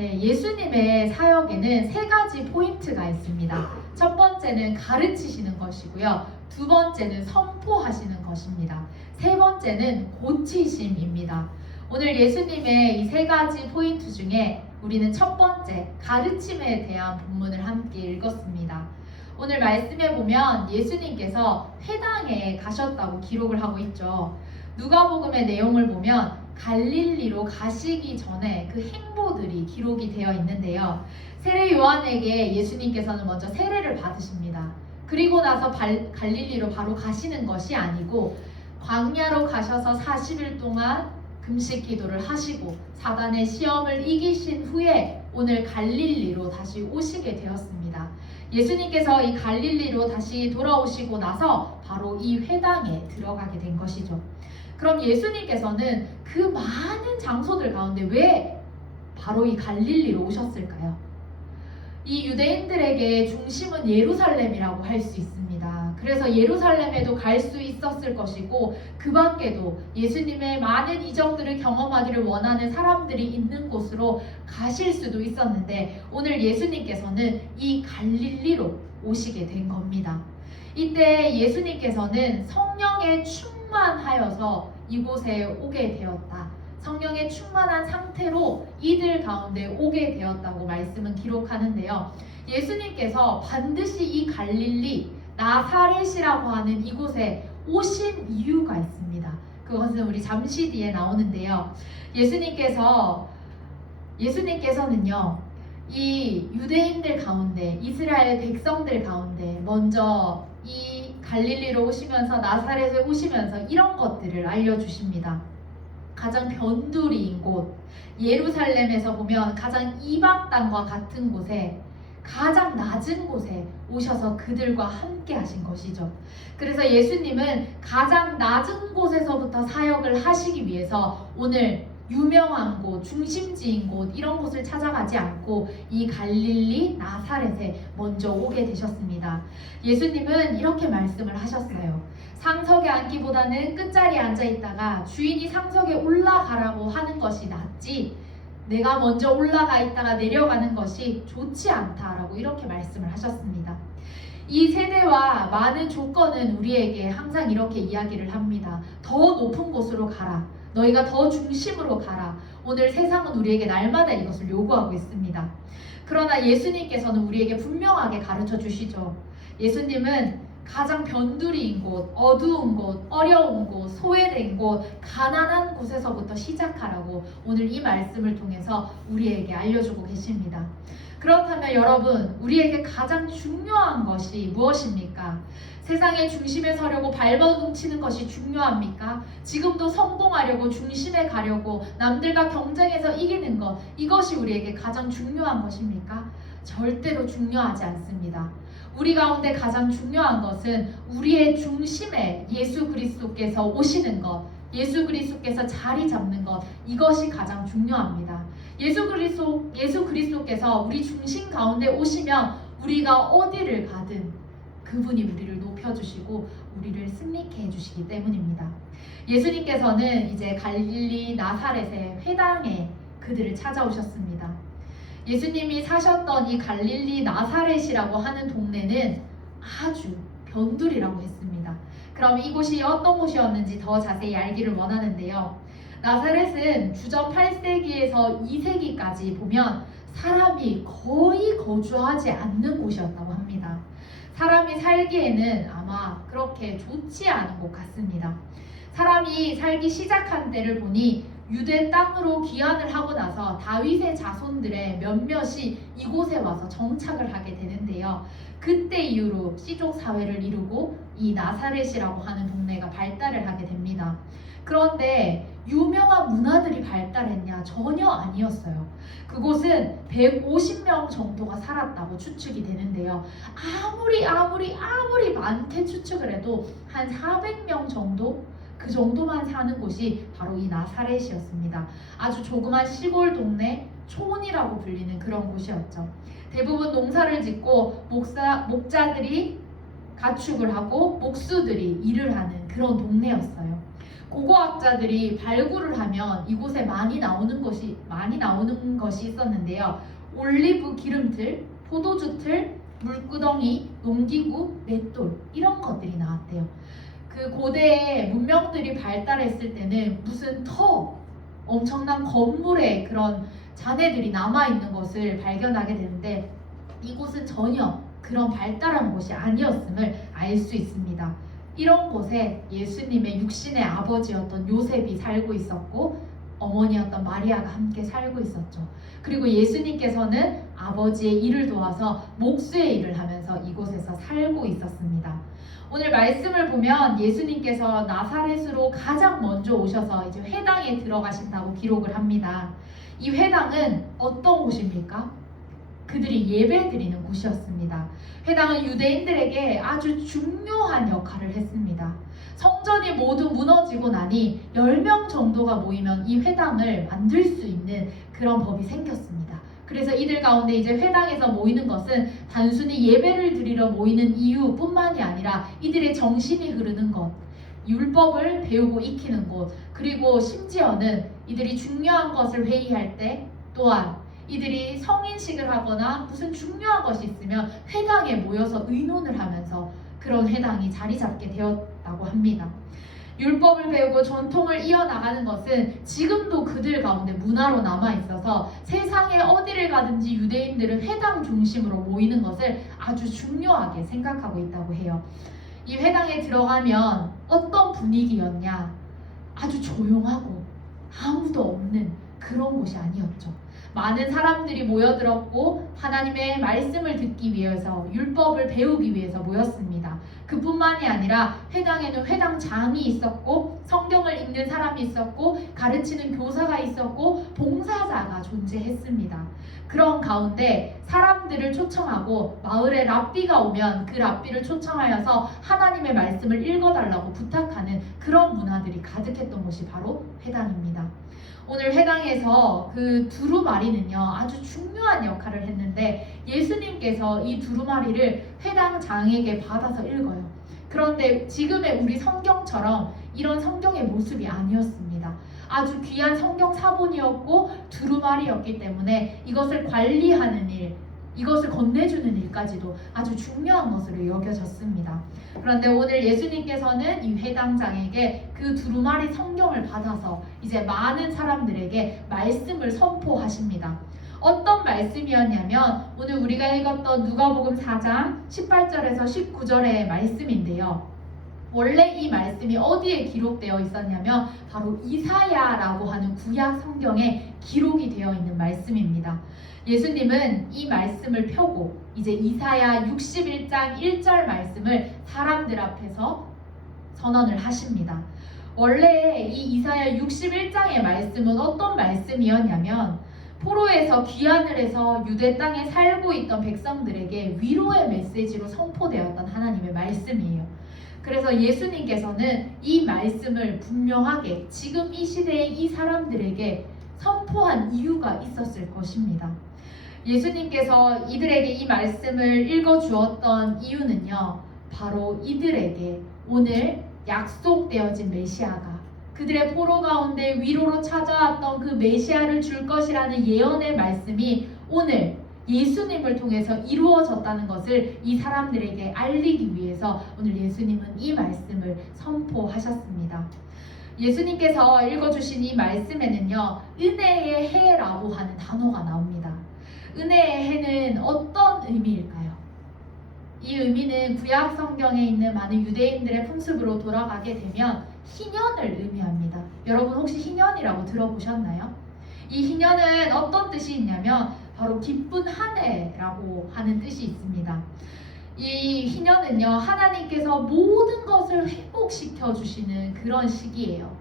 네, 예수님의 사역에는 세 가지 포인트가 있습니다. 첫 번째는 가르치시는 것이고요. 두 번째는 선포하시는 것입니다. 세 번째는 고치심입니다. 오늘 예수님의 이 세 가지 포인트 중에 우리는 첫 번째 가르침에 대한 본문을 함께 읽었습니다. 오늘 말씀에 보면 예수님께서 회당에 가셨다고 기록을 하고 있죠. 누가복음의 내용을 보면 갈릴리로 가시기 전에 그 행보들이 기록이 되어 있는데요. 세례 요한에게 예수님께서는 먼저 세례를 받으십니다. 그리고 나서 갈릴리로 바로 가시는 것이 아니고 광야로 가셔서 40일 동안 금식 기도를 하시고 사단의 시험을 이기신 후에 오늘 갈릴리로 다시 오시게 되었습니다. 예수님께서 이 갈릴리로 다시 돌아오시고 나서 바로 이 회당에 들어가게 된 것이죠. 그럼 예수님께서는 그 많은 장소들 가운데 왜 바로 이 갈릴리로 오셨을까요? 이 유대인들에게 중심은 예루살렘이라고 할 수 있습니다. 그래서 예루살렘에도 갈 수 있었을 것이고 그 밖에도 예수님의 많은 이적들을 경험하기를 원하는 사람들이 있는 곳으로 가실 수도 있었는데 오늘 예수님께서는 이 갈릴리로 오시게 된 겁니다. 이때 예수님께서는 성령에 충만하여서 이곳에 오게 되었다. 성령에 충만한 상태로 이들 가운데 오게 되었다고 말씀은 기록하는데요. 예수님께서 반드시 이 갈릴리 나사렛이라고 하는 이곳에 오신 이유가 있습니다. 그것은 우리 잠시 뒤에 나오는데요. 예수님께서는요, 이 유대인들 가운데, 이스라엘 백성들 가운데 먼저 이 갈릴리로 오시면서 나사렛에 오시면서 이런 것들을 알려주십니다. 가장 변두리인 곳, 예루살렘에서 보면 가장 이방 땅과 같은 곳에 가장 낮은 곳에 오셔서 그들과 함께 하신 것이죠. 그래서 예수님은 가장 낮은 곳에서부터 사역을 하시기 위해서 오늘 유명한 곳, 중심지인 곳 이런 곳을 찾아가지 않고 이 갈릴리 나사렛에 먼저 오게 되셨습니다. 예수님은 이렇게 말씀을 하셨어요. 상석에 앉기보다는 끝자리에 앉아 있다가 주인이 상석에 올라가라고 하는 것이 낫지 내가 먼저 올라가 있다가 내려가는 것이 좋지 않다라고 이렇게 말씀을 하셨습니다. 이 세대와 많은 조건은 우리에게 항상 이렇게 이야기를 합니다. 더 높은 곳으로 가라. 너희가 더 중심으로 가라. 오늘 세상은 우리에게 날마다 이것을 요구하고 있습니다. 그러나 예수님께서는 우리에게 분명하게 가르쳐 주시죠. 예수님은 가장 변두리인 곳, 어두운 곳, 어려운 곳, 소외된 곳, 가난한 곳에서부터 시작하라고 오늘 이 말씀을 통해서 우리에게 알려주고 계십니다. 그렇다면 여러분, 우리에게 가장 중요한 것이 무엇입니까? 세상의 중심에 서려고 발버둥치는 것이 중요합니까? 지금도 성공하려고 중심에 가려고 남들과 경쟁해서 이기는 것, 이것이 우리에게 가장 중요한 것입니까? 절대로 중요하지 않습니다. 우리 가운데 가장 중요한 것은 우리의 중심에 예수 그리스도께서 오시는 것, 예수 그리스도께서 자리 잡는 것, 이것이 가장 중요합니다. 예수 그리스도께서 우리 중심 가운데 오시면 우리가 어디를 가든 그분이 우리를 높여주시고 우리를 승리케 해주시기 때문입니다. 예수님께서는 이제 갈릴리 나사렛의 회당에 그들을 찾아오셨습니다. 예수님이 사셨던 이 갈릴리 나사렛이라고 하는 동네는 아주 변두리라고 했습니다. 그럼 이곳이 어떤 곳이었는지 더 자세히 알기를 원하는데요. 나사렛은 주전 8세기에서 2세기까지 보면 사람이 거의 거주하지 않는 곳이었다고 합니다. 사람이 살기에는 아마 그렇게 좋지 않은 것 같습니다. 사람이 살기 시작한 때를 보니 유대 땅으로 귀환을 하고 나서 다윗의 자손들의 몇몇이 이곳에 와서 정착을 하게 되는데요. 그때 이후로 씨족 사회를 이루고 이 나사렛이라고 하는 동네가 발달을 하게 됩니다. 그런데 유명한 문화들이 발달했냐? 전혀 아니었어요. 그곳은 150명 정도가 살았다고 추측이 되는데요. 아무리 많게 추측을 해도 한 400명 정도? 그 정도만 사는 곳이 바로 이 나사렛이었습니다. 아주 조그만 시골 동네, 촌이라고 불리는 그런 곳이었죠. 대부분 농사를 짓고 목자들이 가축을 하고 목수들이 일을 하는 그런 동네였어요. 고고학자들이 발굴을 하면 이곳에 많이 나오는 것이 있었는데요. 올리브 기름틀, 포도주틀, 물구덩이, 농기구, 맷돌 이런 것들이 나왔대요. 그 고대에 문명들이 발달했을 때는 무슨 엄청난 건물의 그런 잔해들이 남아있는 것을 발견하게 되는데 이곳은 전혀 그런 발달한 곳이 아니었음을 알 수 있습니다. 이런 곳에 예수님의 육신의 아버지였던 요셉이 살고 있었고 어머니였던 마리아가 함께 살고 있었죠. 그리고 예수님께서는 아버지의 일을 도와서 목수의 일을 하면서 이곳에서 살고 있었습니다. 오늘 말씀을 보면 예수님께서 나사렛으로 가장 먼저 오셔서 이제 회당에 들어가신다고 기록을 합니다. 이 회당은 어떤 곳입니까? 그들이 예배드리는 곳이었습니다. 회당은 유대인들에게 아주 중요한 역할을 했습니다. 성전이 모두 무너지고 나니 10명 정도가 모이면 이 회당을 만들 수 있는 그런 법이 생겼습니다. 그래서 이들 가운데 이제 회당에서 모이는 것은 단순히 예배를 드리러 모이는 이유뿐만이 아니라 이들의 정신이 흐르는 것, 율법을 배우고 익히는 곳, 그리고 심지어는 이들이 중요한 것을 회의할 때 또한 이들이 성인식을 하거나 무슨 중요한 것이 있으면 회당에 모여서 의논을 하면서 그런 회당이 자리 잡게 되었다고 합니다. 율법을 배우고 전통을 이어나가는 것은 지금도 그들 가운데 문화로 남아있어서 세상에 어디를 가든지 유대인들은 회당 중심으로 모이는 것을 아주 중요하게 생각하고 있다고 해요. 이 회당에 들어가면 어떤 분위기였냐? 아주 조용하고 아무도 없는 그런 곳이 아니었죠. 많은 사람들이 모여들었고 하나님의 말씀을 듣기 위해서 율법을 배우기 위해서 모였습니다. 그뿐만이 아니라 회당에는 회당장이 있었고 성경을 읽는 사람이 있었고 가르치는 교사가 있었고 봉사자가 존재했습니다. 그런 가운데 사람들을 초청하고 마을에 랍비가 오면 그 랍비를 초청하여서 하나님의 말씀을 읽어달라고 부탁하는 그런 문화들이 가득했던 곳이 바로 회당입니다. 오늘 회당에서 그 두루마리는요 아주 중요한 역할을 했는데 예수님께서 이 두루마리를 회당장에게 받아서 읽어요. 그런데 지금의 우리 성경처럼 이런 성경의 모습이 아니었습니다. 아주 귀한 성경 사본이었고 두루마리였기 때문에 이것을 관리하는 일, 이것을 건네주는 일까지도 아주 중요한 것으로 여겨졌습니다. 그런데 오늘 예수님께서는 이 회당장에게 그 두루마리 성경을 받아서 이제 많은 사람들에게 말씀을 선포하십니다. 어떤 말씀이었냐면 오늘 우리가 읽었던 누가복음 4장 18절에서 19절의 말씀인데요. 원래 이 말씀이 어디에 기록되어 있었냐면 바로 이사야라고 하는 구약 성경에 기록이 되어 있는 말씀입니다. 예수님은 이 말씀을 펴고 이제 이사야 61장 1절 말씀을 사람들 앞에서 선언을 하십니다. 원래 이 이사야 61장의 말씀은 어떤 말씀이었냐면 포로에서 귀환을 해서 유대 땅에 살고 있던 백성들에게 위로의 메시지로 선포되었던 하나님의 말씀이에요. 그래서 예수님께서는 이 말씀을 분명하게 지금 이 시대의 이 사람들에게 선포한 이유가 있었을 것입니다. 예수님께서 이들에게 이 말씀을 읽어주었던 이유는요, 바로 이들에게 오늘 약속되어진 메시아가 그들의 포로 가운데 위로로 찾아왔던 그 메시아를 줄 것이라는 예언의 말씀이 오늘 예수님을 통해서 이루어졌다는 것을 이 사람들에게 알리기 위해서 오늘 예수님은 이 말씀을 선포하셨습니다. 예수님께서 읽어주신 이 말씀에는요, 은혜의 해라고 하는 단어가 나옵니다. 은혜의 해는 어떤 의미일까요? 이 의미는 구약 성경에 있는 많은 유대인들의 풍습으로 돌아가게 되면 희년을 의미합니다. 여러분 혹시 희년이라고 들어보셨나요? 이 희년은 어떤 뜻이 있냐면 바로 기쁜 한 해라고 하는 뜻이 있습니다. 이 희년은요, 하나님께서 모든 것을 회복시켜 주시는 그런 시기예요.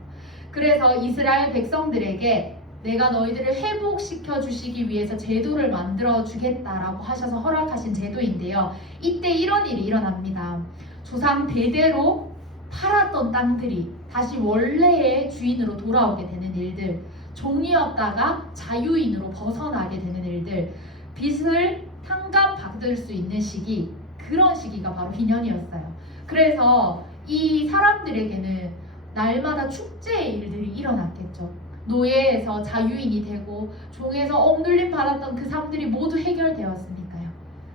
그래서 이스라엘 백성들에게 내가 너희들을 회복시켜 주시기 위해서 제도를 만들어 주겠다라고 하셔서 허락하신 제도인데요. 이때 이런 일이 일어납니다. 조상 대대로 팔았던 땅들이 다시 원래의 주인으로 돌아오게 되는 일들, 종이었다가 자유인으로 벗어나게 되는 일들, 빚을 탕감받을 수 있는 시기, 그런 시기가 바로 희년이었어요. 그래서 이 사람들에게는 날마다 축제의 일들이 일어났겠죠. 노예에서 자유인이 되고 종에서 억눌림 받았던 그 삶들이 모두 해결되었으니까요.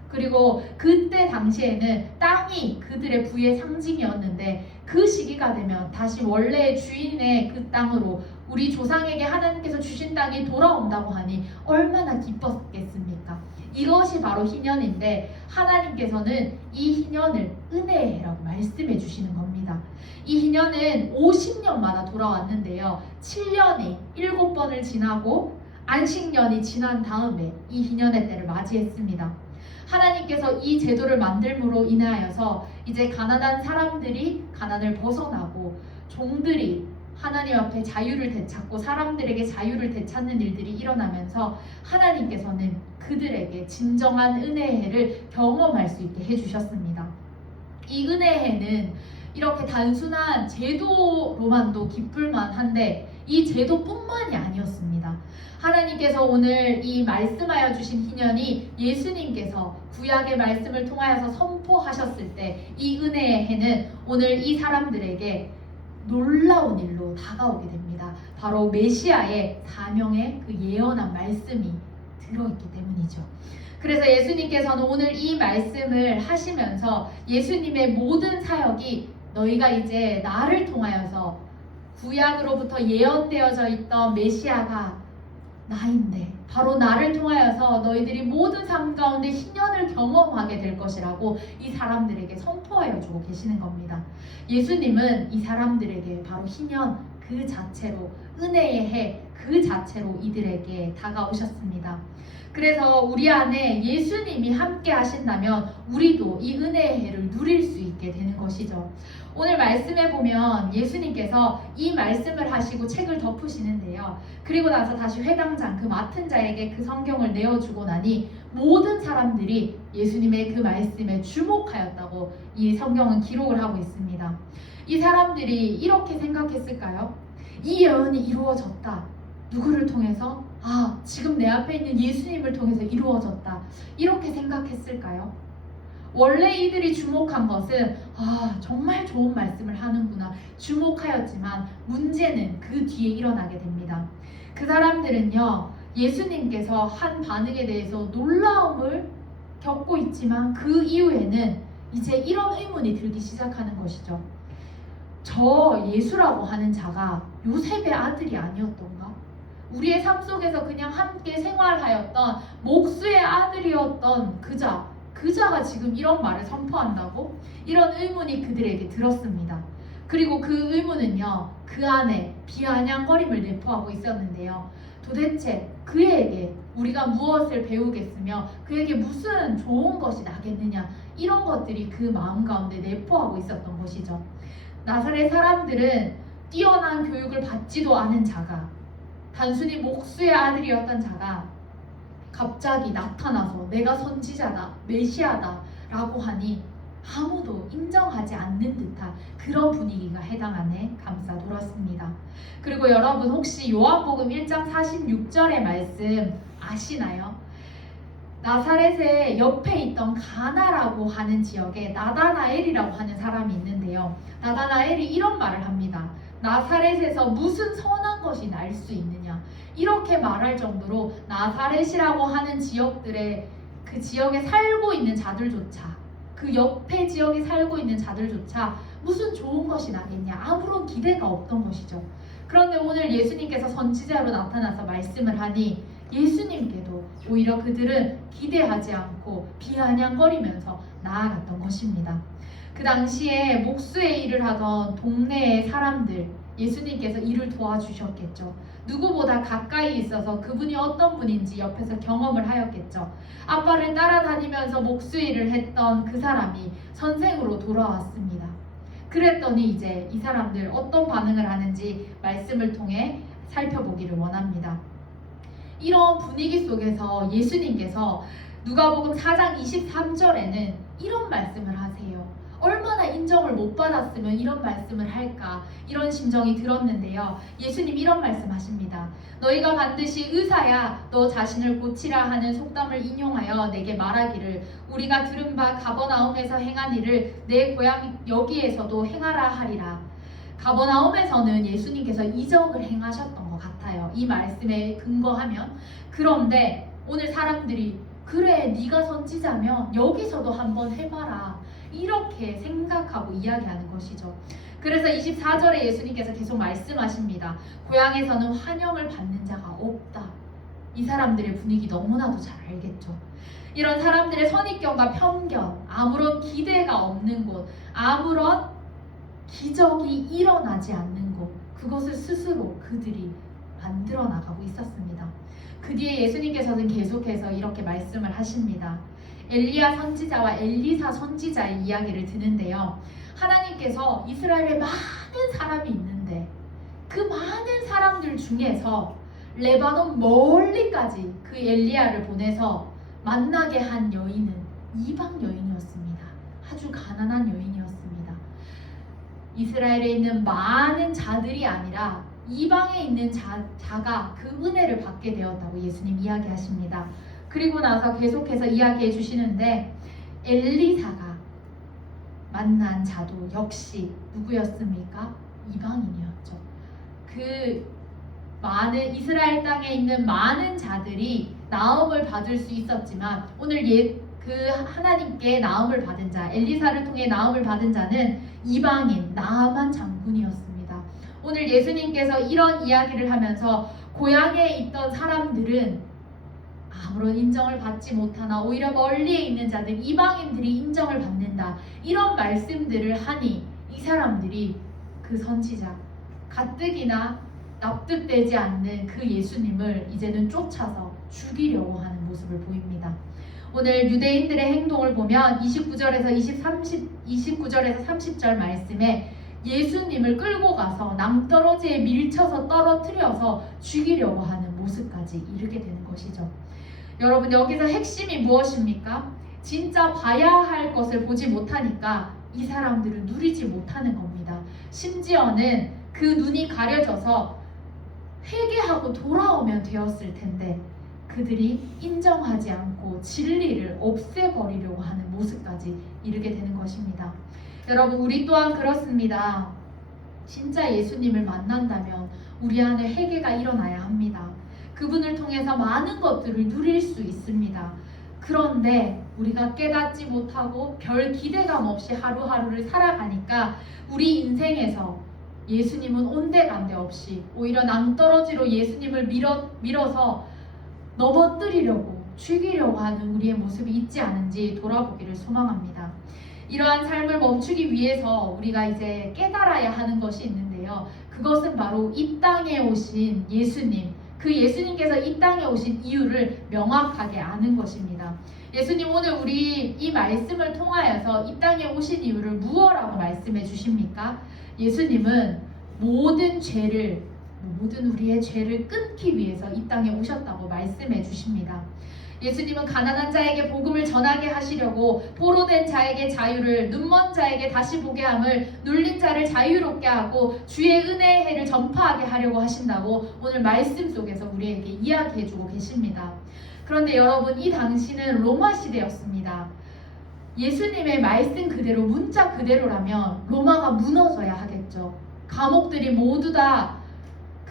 그리고 그때 당시에는 땅이 그들의 부의 상징이었는데 그 시기가 되면 다시 원래의 주인의 그 땅으로 우리 조상에게 하나님께서 주신 땅이 돌아온다고 하니 얼마나 기뻤겠습니까? 이것이 바로 희년인데 하나님께서는 이 희년을 은혜의 해라고 말씀해 주시는 겁니다. 이 희년은 50년마다 돌아왔는데요. 7년이 7번을 지나고 안식년이 지난 다음에 이 희년의 때를 맞이했습니다. 하나님께서 이 제도를 만들므로 인하여서 이제 가난한 사람들이 가난을 벗어나고 종들이 하나님 앞에 자유를 되찾고 사람들에게 자유를 되찾는 일들이 일어나면서 하나님께서는 그들에게 진정한 은혜의 해를 경험할 수 있게 해주셨습니다. 이 은혜의 해는 이렇게 단순한 제도로만도 기쁠만 한데 이 제도뿐만이 아니었습니다. 하나님께서 오늘 이 말씀하여 주신 희년이 예수님께서 구약의 말씀을 통하여서 선포하셨을 때 이 은혜의 해는 오늘 이 사람들에게 놀라운 일로 다가오게 됩니다. 바로 메시아의 사명의 그 예언한 말씀이 들어있기 때문이죠. 그래서 예수님께서는 오늘 이 말씀을 하시면서 예수님의 모든 사역이 너희가 이제 나를 통하여서 구약으로부터 예언되어져 있던 메시아가 나인데 바로 나를 통하여서 너희들이 모든 삶 가운데 희년을 경험하게 될 것이라고 이 사람들에게 선포하여 주고 계시는 겁니다. 예수님은 이 사람들에게 바로 희년 그 자체로 은혜의 해 그 자체로 이들에게 다가오셨습니다. 그래서 우리 안에 예수님이 함께 하신다면 우리도 이 은혜의 해를 누릴 수 있게 되는 것이죠. 오늘 말씀에 보면 예수님께서 이 말씀을 하시고 책을 덮으시는데요. 그리고 나서 다시 회당장 그 맡은 자에게 그 성경을 내어주고 나니 모든 사람들이 예수님의 그 말씀에 주목하였다고 이 성경은 기록을 하고 있습니다. 이 사람들이 이렇게 생각했을까요? 이 예언이 이루어졌다. 누구를 통해서? 아, 지금 내 앞에 있는 예수님을 통해서 이루어졌다. 이렇게 생각했을까요? 원래 이들이 주목한 것은 정말 좋은 말씀을 하는구나 주목하였지만 문제는 그 뒤에 일어나게 됩니다. 그 사람들은요, 예수님께서 한 반응에 대해서 놀라움을 겪고 있지만 그 이후에는 이제 이런 의문이 들기 시작하는 것이죠. 저 예수라고 하는 자가 요셉의 아들이 아니었던가? 우리의 삶 속에서 그냥 함께 생활하였던 목수의 아들이었던 그자가 지금 이런 말을 선포한다고? 이런 의문이 그들에게 들었습니다. 그리고 그 의문은요, 그 안에 비아냥거림을 내포하고 있었는데요. 도대체 그에게 우리가 무엇을 배우겠으며 그에게 무슨 좋은 것이 나겠느냐, 이런 것들이 그 마음 가운데 내포하고 있었던 것이죠. 나사렛 사람들은 뛰어난 교육을 받지도 않은 자가, 단순히 목수의 아들이었던 자가 갑자기 나타나서 내가 선지자다, 메시아다 라고 하니 아무도 인정하지 않는 듯한 그런 분위기가 해당 안에 감싸 돌았습니다. 그리고 여러분 혹시 요한복음 1장 46절의 말씀 아시나요? 나사렛의 옆에 있던 가나라고 하는 지역에 나다나엘이라고 하는 사람이 있는데요. 나다나엘이 이런 말을 합니다. 나사렛에서 무슨 선한 것이 날 수 있느냐, 이렇게 말할 정도로 나사렛이라고 하는 지역들의 그 지역에 살고 있는 자들조차, 그 옆에 지역에 살고 있는 자들조차 무슨 좋은 것이 나겠냐, 아무런 기대가 없던 것이죠. 그런데 오늘 예수님께서 선지자로 나타나서 말씀을 하니 예수님께도 오히려 그들은 기대하지 않고 비아냥거리면서 나아갔던 것입니다. 그 당시에 목수의 일을 하던 동네의 사람들, 예수님께서 일을 도와주셨겠죠. 누구보다 가까이 있어서 그분이 어떤 분인지 옆에서 경험을 하였겠죠. 아빠를 따라다니면서 목수 일을 했던 그 사람이 선생으로 돌아왔습니다. 그랬더니 이제 이 사람들 어떤 반응을 하는지 말씀을 통해 살펴보기를 원합니다. 이런 분위기 속에서 예수님께서 누가복음 4장 23절에는 이런 말씀을 하세요. 얼마나 인정을 못 받았으면 이런 말씀을 할까, 이런 심정이 들었는데요. 예수님 이런 말씀하십니다. 너희가 반드시 의사야 너 자신을 고치라 하는 속담을 인용하여 내게 말하기를 우리가 들은 바 가버나움에서 행한 일을 내 고향 여기에서도 행하라 하리라. 가버나움에서는 예수님께서 이적을 행하셨던 것 같아요. 이 말씀에 근거하면. 그런데 오늘 사람들이 그래 네가 선지자면 여기서도 한번 해봐라 이렇게 생각하고 이야기하는 것이죠. 그래서 24절에 예수님께서 계속 말씀하십니다. 고향에서는 환영을 받는 자가 없다. 이 사람들의 분위기 너무나도 잘 알겠죠. 이런 사람들의 선입견과 편견, 아무런 기대가 없는 곳, 아무런 기적이 일어나지 않는 곳, 그것을 스스로 그들이 만들어 나가고 있었습니다. 그 뒤에 예수님께서는 계속해서 이렇게 말씀을 하십니다. 엘리야 선지자와 엘리사 선지자의 이야기를 드는데요. 하나님께서 이스라엘에 많은 사람이 있는데 그 많은 사람들 중에서 레바논 멀리까지 그 엘리야를 보내서 만나게 한 여인은 이방 여인이었습니다. 아주 가난한 여인이었습니다. 이스라엘에 있는 많은 자들이 아니라 이방에 있는 자가 그 은혜를 받게 되었다고 예수님 이야기하십니다. 그리고 나서 계속해서 이야기해 주시는데 엘리사가 만난 자도 역시 누구였습니까? 이방인이었죠. 그 많은 이스라엘 땅에 있는 많은 자들이 나음을 받을 수 있었지만 오늘 그 하나님께 나음을 받은 자, 엘리사를 통해 나음을 받은 자는 이방인 나아만 장군이었습니다. 오늘 예수님께서 이런 이야기를 하면서 고향에 있던 사람들은 아무런 인정을 받지 못하나 오히려 멀리에 있는 자들, 이방인들이 인정을 받는다. 이런 말씀들을 하니 이 사람들이 그 선지자, 가뜩이나 납득되지 않는 그 예수님을 이제는 쫓아서 죽이려고 하는 모습을 보입니다. 오늘 유대인들의 행동을 보면 29절에서 29절에서 30절 말씀에 예수님을 끌고 가서 낭떠러지에 밀쳐서 떨어뜨려서 죽이려고 하는 모습까지 이르게 되는 것이죠. 여러분 여기서 핵심이 무엇입니까? 진짜 봐야 할 것을 보지 못하니까 이 사람들은 누리지 못하는 겁니다. 심지어는 그 눈이 가려져서 회개하고 돌아오면 되었을 텐데 그들이 인정하지 않고 진리를 없애버리려고 하는 모습까지 이르게 되는 것입니다. 여러분 우리 또한 그렇습니다. 진짜 예수님을 만난다면 우리 안에 회개가 일어나야 합니다. 그분을 통해서 많은 것들을 누릴 수 있습니다. 그런데 우리가 깨닫지 못하고 별 기대감 없이 하루하루를 살아가니까 우리 인생에서 예수님은 온데간데 없이 오히려 낭떠러지로 예수님을 밀어서 넘어뜨리려고 죽이려고 하는 우리의 모습이 있지 않은지 돌아보기를 소망합니다. 이러한 삶을 멈추기 위해서 우리가 이제 깨달아야 하는 것이 있는데요. 그것은 바로 이 땅에 오신 예수님, 그 예수님께서 이 땅에 오신 이유를 명확하게 아는 것입니다. 예수님 오늘 우리 이 말씀을 통하여서 이 땅에 오신 이유를 무엇라고 말씀해 주십니까? 예수님은 모든 우리의 죄를 끊기 위해서 이 땅에 오셨다고 말씀해 주십니다. 예수님은 가난한 자에게 복음을 전하게 하시려고 포로된 자에게 자유를, 눈먼 자에게 다시 보게 함을, 눌린 자를 자유롭게 하고 주의 은혜의 해를 전파하게 하려고 하신다고 오늘 말씀 속에서 우리에게 이야기해 주고 계십니다. 그런데 여러분 이 당시는 로마 시대였습니다. 예수님의 말씀 그대로 문자 그대로라면 로마가 무너져야 하겠죠. 감옥들이 모두 다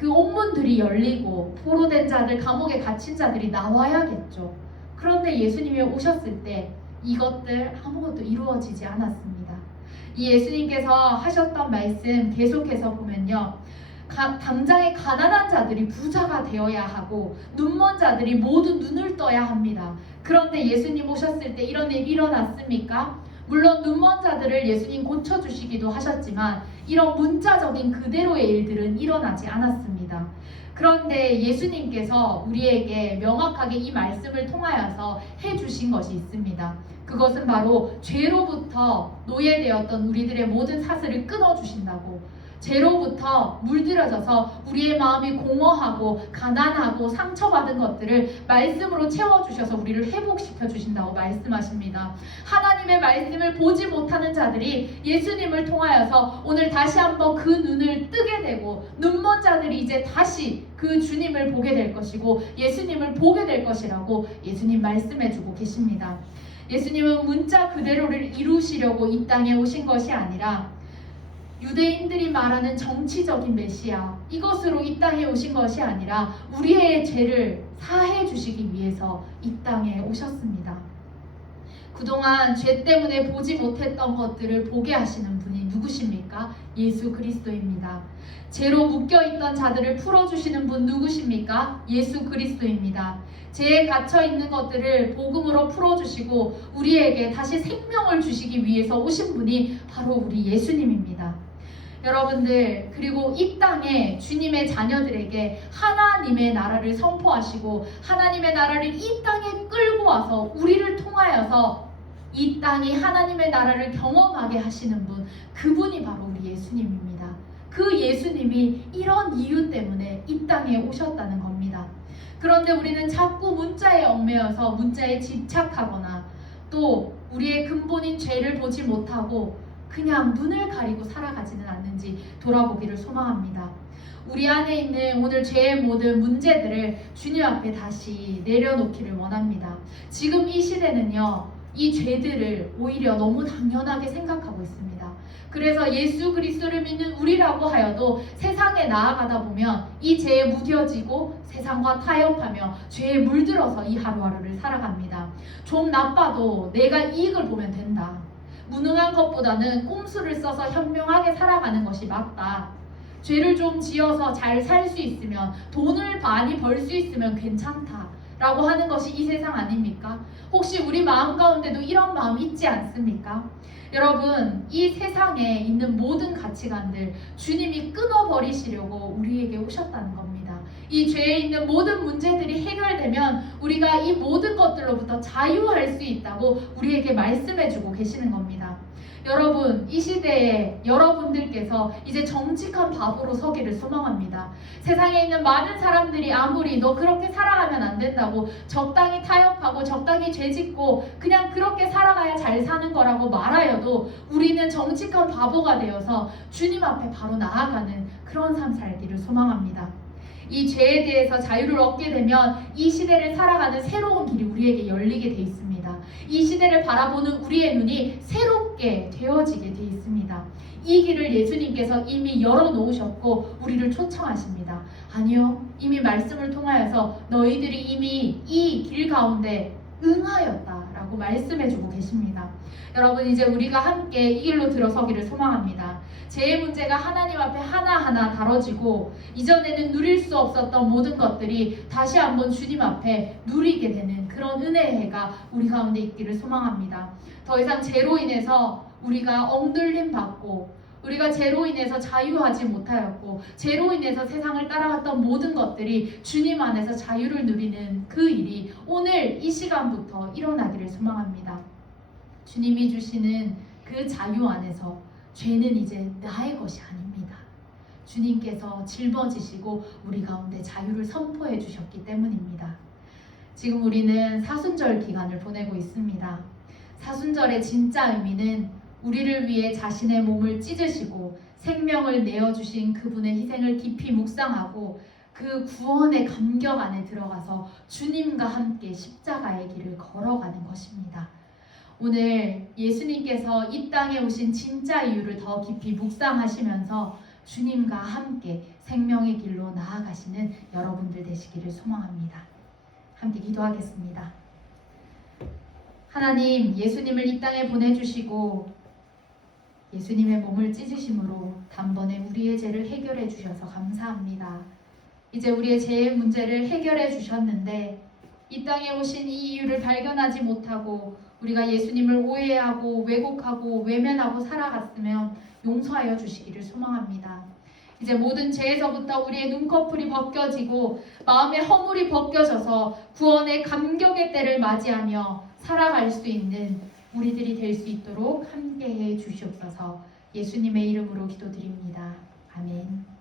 그 옥문들이 열리고 포로된 자들, 감옥에 갇힌 자들이 나와야겠죠. 그런데 예수님이 오셨을 때 이것들 아무것도 이루어지지 않았습니다. 이 예수님께서 하셨던 말씀 계속해서 보면요. 당장에 가난한 자들이 부자가 되어야 하고 눈먼 자들이 모두 눈을 떠야 합니다. 그런데 예수님 오셨을 때 이런 일이 일어났습니까? 물론 눈먼 자들을 예수님 고쳐주시기도 하셨지만 이런 문자적인 그대로의 일들은 일어나지 않았습니다. 그런데 예수님께서 우리에게 명확하게 이 말씀을 통하여서 해주신 것이 있습니다. 그것은 바로 죄로부터 노예되었던 우리들의 모든 사슬을 끊어주신다고, 죄로부터 물들여져서 우리의 마음이 공허하고 가난하고 상처받은 것들을 말씀으로 채워주셔서 우리를 회복시켜 주신다고 말씀하십니다. 하나님의 말씀을 보지 못하는 자들이 예수님을 통하여서 오늘 다시 한번 그 눈을 뜨게 되고 눈먼 자들이 이제 다시 그 주님을 보게 될 것이고 예수님을 보게 될 것이라고 예수님 말씀해 주고 계십니다. 예수님은 문자 그대로를 이루시려고 이 땅에 오신 것이 아니라 유대인들이 말하는 정치적인 메시아, 이것으로 이 땅에 오신 것이 아니라 우리의 죄를 사해 주시기 위해서 이 땅에 오셨습니다. 그동안 죄 때문에 보지 못했던 것들을 보게 하시는 분이 누구십니까? 예수 그리스도입니다. 죄로 묶여있던 자들을 풀어주시는 분 누구십니까? 예수 그리스도입니다. 죄에 갇혀있는 것들을 복음으로 풀어주시고 우리에게 다시 생명을 주시기 위해서 오신 분이 바로 우리 예수님입니다. 여러분들, 그리고 이 땅에 주님의 자녀들에게 하나님의 나라를 선포하시고 하나님의 나라를 이 땅에 끌고 와서 우리를 통하여서 이 땅이 하나님의 나라를 경험하게 하시는 분, 그분이 바로 우리 예수님입니다. 그 예수님이 이런 이유 때문에 이 땅에 오셨다는 겁니다. 그런데 우리는 자꾸 문자에 얽매여서 문자에 집착하거나 또 우리의 근본인 죄를 보지 못하고 그냥 눈을 가리고 살아가지는 않는지 돌아보기를 소망합니다. 우리 안에 있는 오늘 죄의 모든 문제들을 주님 앞에 다시 내려놓기를 원합니다. 지금 이 시대는요, 이 죄들을 오히려 너무 당연하게 생각하고 있습니다. 그래서 예수 그리스도를 믿는 우리라고 하여도 세상에 나아가다 보면 이 죄에 무뎌지고 세상과 타협하며 죄에 물들어서 이 하루하루를 살아갑니다. 좀 나빠도 내가 이익을 보면 된다. 무능한 것보다는 꼼수를 써서 현명하게 살아가는 것이 맞다. 죄를 좀 지어서 잘 살 수 있으면, 돈을 많이 벌 수 있으면 괜찮다 라고 하는 것이 이 세상 아닙니까? 혹시 우리 마음 가운데도 이런 마음 있지 않습니까? 여러분, 이 세상에 있는 모든 가치관들 주님이 끊어버리시려고 우리에게 오셨다는 겁니다. 이 죄에 있는 모든 문제들이 해결되면 우리가 이 모든 것들로부터 자유할 수 있다고 우리에게 말씀해주고 계시는 겁니다. 여러분, 이 시대에 여러분들께서 이제 정직한 바보로 서기를 소망합니다. 세상에 있는 많은 사람들이 아무리 너 그렇게 살아가면 안 된다고 적당히 타협하고 적당히 죄짓고 그냥 그렇게 살아가야 잘 사는 거라고 말하여도 우리는 정직한 바보가 되어서 주님 앞에 바로 나아가는 그런 삶 살기를 소망합니다. 이 죄에 대해서 자유를 얻게 되면 이 시대를 살아가는 새로운 길이 우리에게 열리게 돼 있습니다. 이 시대를 바라보는 우리의 눈이 새롭게 되어지게 돼 있습니다. 이 길을 예수님께서 이미 열어놓으셨고 우리를 초청하십니다. 아니요, 이미 말씀을 통하여서 너희들이 이미 이 길 가운데 응하였다라고 말씀해주고 계십니다. 여러분, 이제 우리가 함께 이 길로 들어서기를 소망합니다. 죄의 문제가 하나님 앞에 하나하나 다뤄지고 이전에는 누릴 수 없었던 모든 것들이 다시 한번 주님 앞에 누리게 되는 그런 은혜의 해가 우리 가운데 있기를 소망합니다. 더 이상 죄로 인해서 우리가 억눌림 받고 우리가 죄로 인해서 자유하지 못하였고 죄로 인해서 세상을 따라갔던 모든 것들이 주님 안에서 자유를 누리는 그 일이 오늘 이 시간부터 일어나기를 소망합니다. 주님이 주시는 그 자유 안에서 죄는 이제 나의 것이 아닙니다. 주님께서 짊어지시고 우리 가운데 자유를 선포해 주셨기 때문입니다. 지금 우리는 사순절 기간을 보내고 있습니다. 사순절의 진짜 의미는 우리를 위해 자신의 몸을 찢으시고 생명을 내어주신 그분의 희생을 깊이 묵상하고 그 구원의 감격 안에 들어가서 주님과 함께 십자가의 길을 걸어가는 것입니다. 오늘 예수님께서 이 땅에 오신 진짜 이유를 더 깊이 묵상하시면서 주님과 함께 생명의 길로 나아가시는 여러분들 되시기를 소망합니다. 함께 기도하겠습니다. 하나님, 예수님을 이 땅에 보내주시고 예수님의 몸을 찢으심으로 단번에 우리의 죄를 해결해 주셔서 감사합니다. 이제 우리의 죄의 문제를 해결해 주셨는데 이 땅에 오신 이 이유를 발견하지 못하고 우리가 예수님을 오해하고 왜곡하고 외면하고 살아갔으면 용서하여 주시기를 소망합니다. 이제 모든 죄에서부터 우리의 눈꺼풀이 벗겨지고 마음의 허물이 벗겨져서 구원의 감격의 때를 맞이하며 살아갈 수 있는 우리들이 될 수 있도록 함께해 주시옵소서. 예수님의 이름으로 기도드립니다. 아멘.